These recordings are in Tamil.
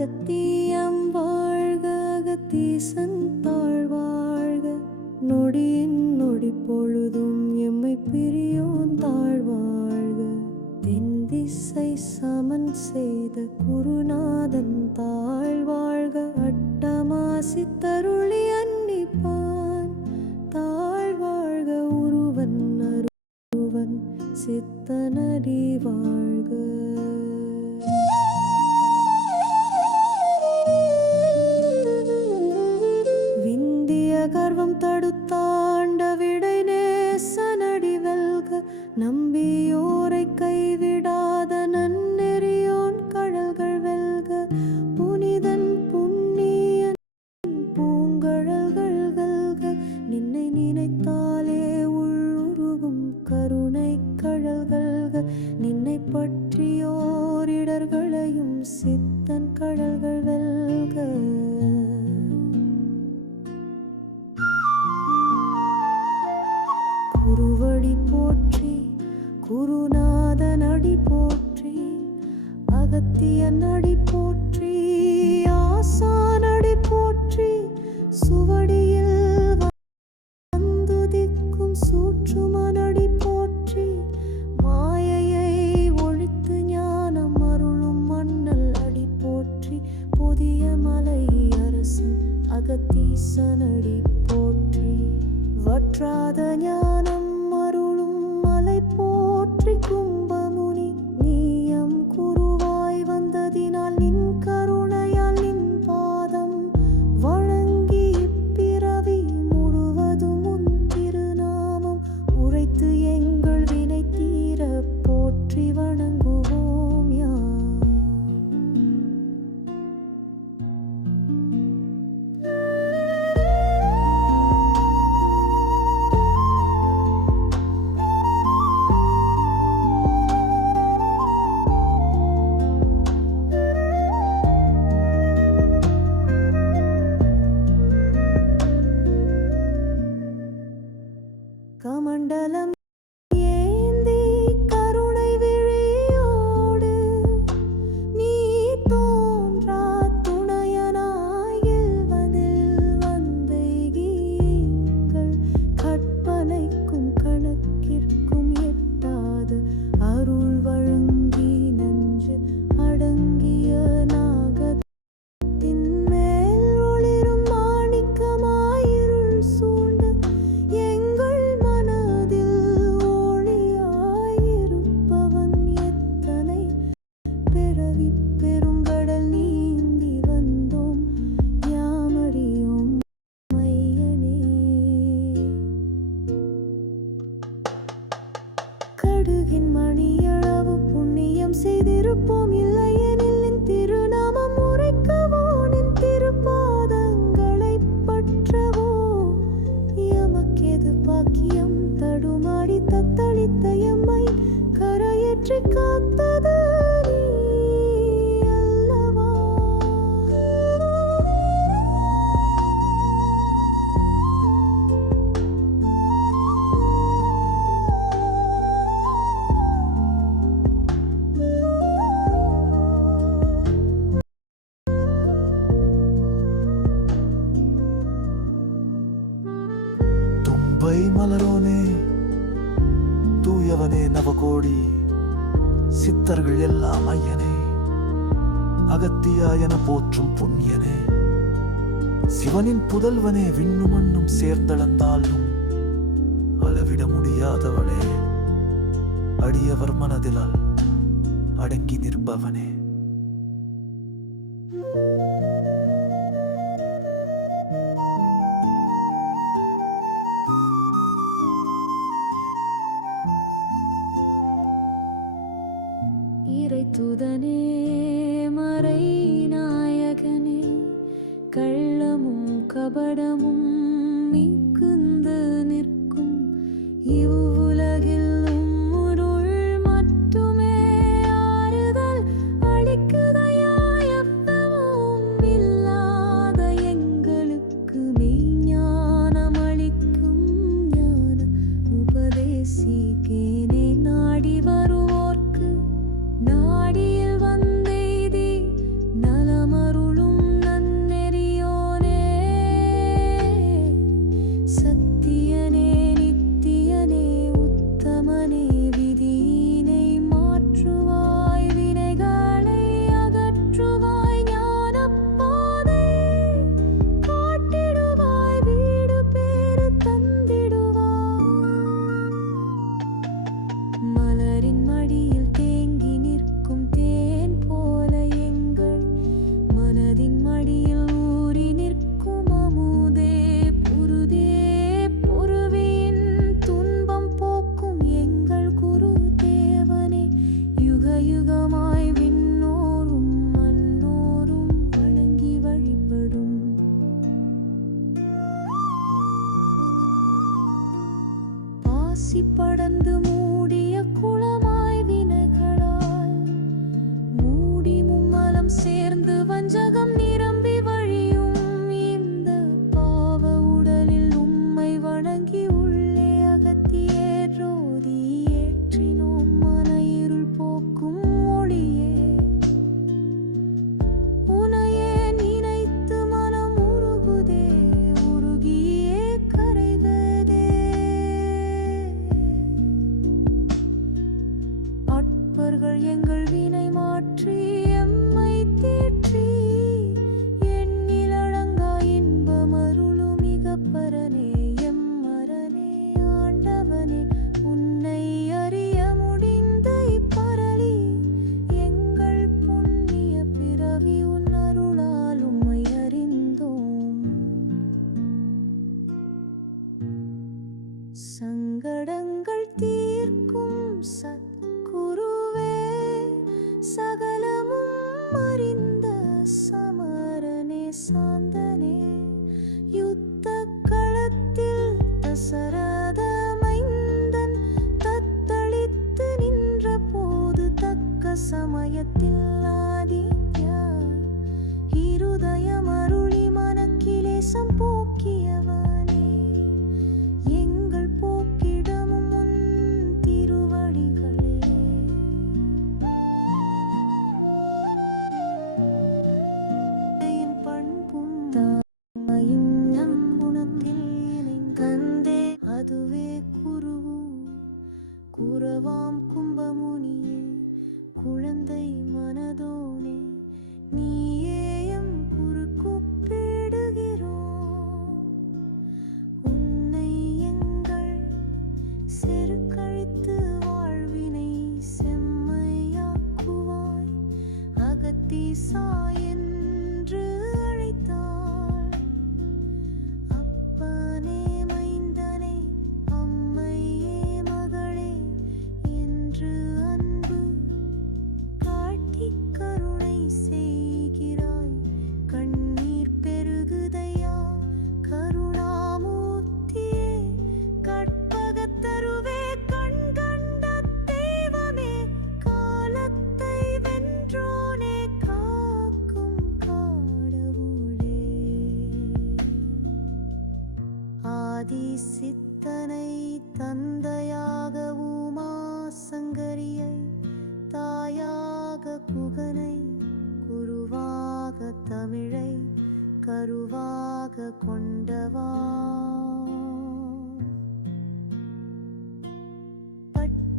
அகத்தியம் வாழ்க அகத்தீசன் தாழ்வாழ்க நொடியின் நொடி பொழுதும் எம்மை பிரியோன் தாழ்வாழ்க தென் திசை சமன் செய்த குருநாதன் தாழ்வாழ்க அட்டமாசி தருளி அன்னிப்பான். தாழ்வாழ்க உருவன் அருவன் சித்தனடி வாழ்க. எதிரில் அமையனே அகத்தியாயன போற்றும் புண்ணியனே. சிவனின் புதல்வனே விண்ணும் மண்ணும் சேர்ந்தளந்தாலும் அளவிட முடியாதவனே அடியவர் மனதிலால் அடங்கி நிற்பவனே. இறைத்துதனே மறை நாயகனே. கள்ளமும் கபடமும் மிக்குந்து நிற்கும் இவ்வு படந்து saw you.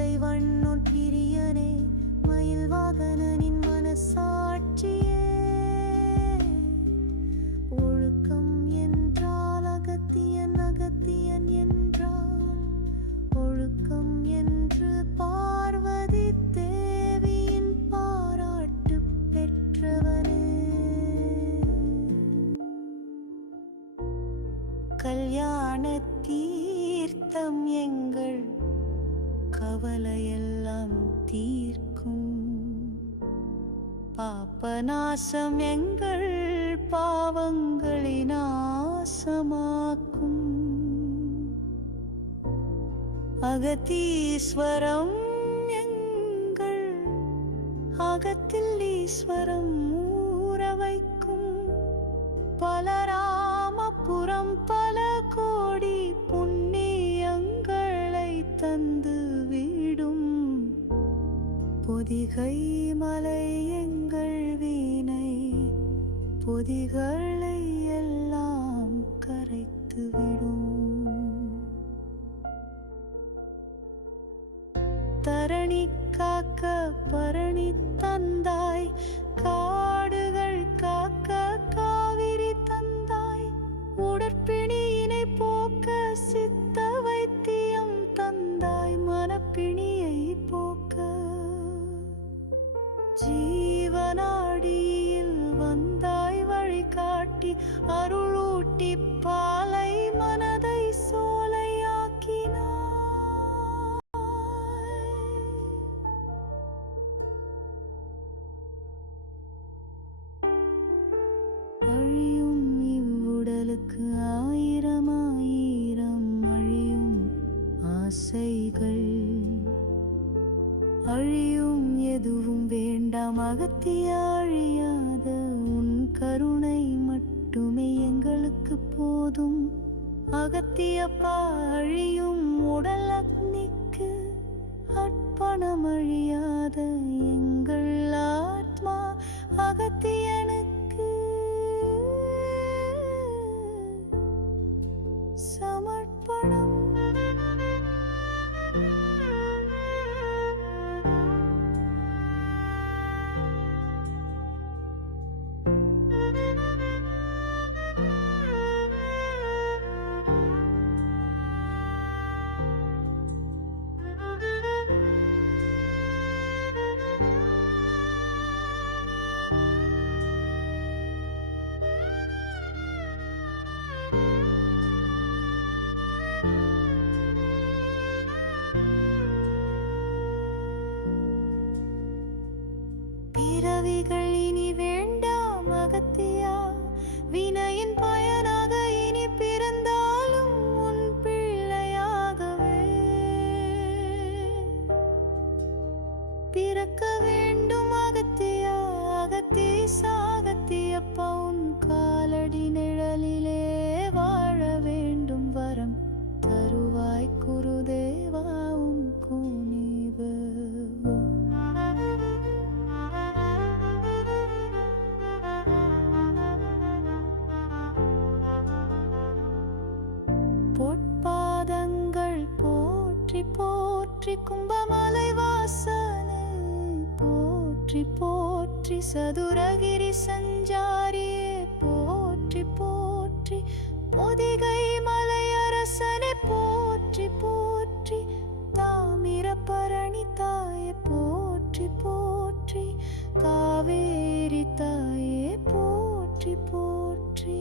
மஞ்சை வண்ணொன் பிரியனே மயில் வாகனனின் மனசாட்சியே. ஒழுக்கம் என்றால் அகத்தியன் அகத்தியன் என்றால். ஒழுக்கம் என்று பார்வதி தேவியின் பாராட்டு பெற்றவனே. கல்யாண தீர்த்தம் எங்கள் கவலையெல்லாம் தீர்க்கும். பாப்பநாசம் எங்கள் பாவங்களை நாசமாக்கும் அகத்தீஸ்வரம் எங்கள் அகத்தில் ஈஸ்வரம் ஊற வைக்கும். பல ராமபுரம் பல கோடி புண்ணியங்களை தந்து பொதிகை மலை எங்கள் வீணை பொதிகளை எல்லாம் கரைத்துவிடும் தரணி காக்க பரணி தந்தாய் உனக்கு போதும். அகத்திய பாழியும் உடல் அக்னிக்கு அர்ப்பணமழியாத எங்கள் ஆத்மா அகத்தியனுக்கு சமர்ப்பணம் சதுரகிரி சஞ்சாரியே போற்றி போற்றி. பொதிகை மலையரசனை போற்றி போற்றி. தாமிர பரணி தாயே போற்றி போற்றி. காவேரி தாயே போற்றி போற்றி.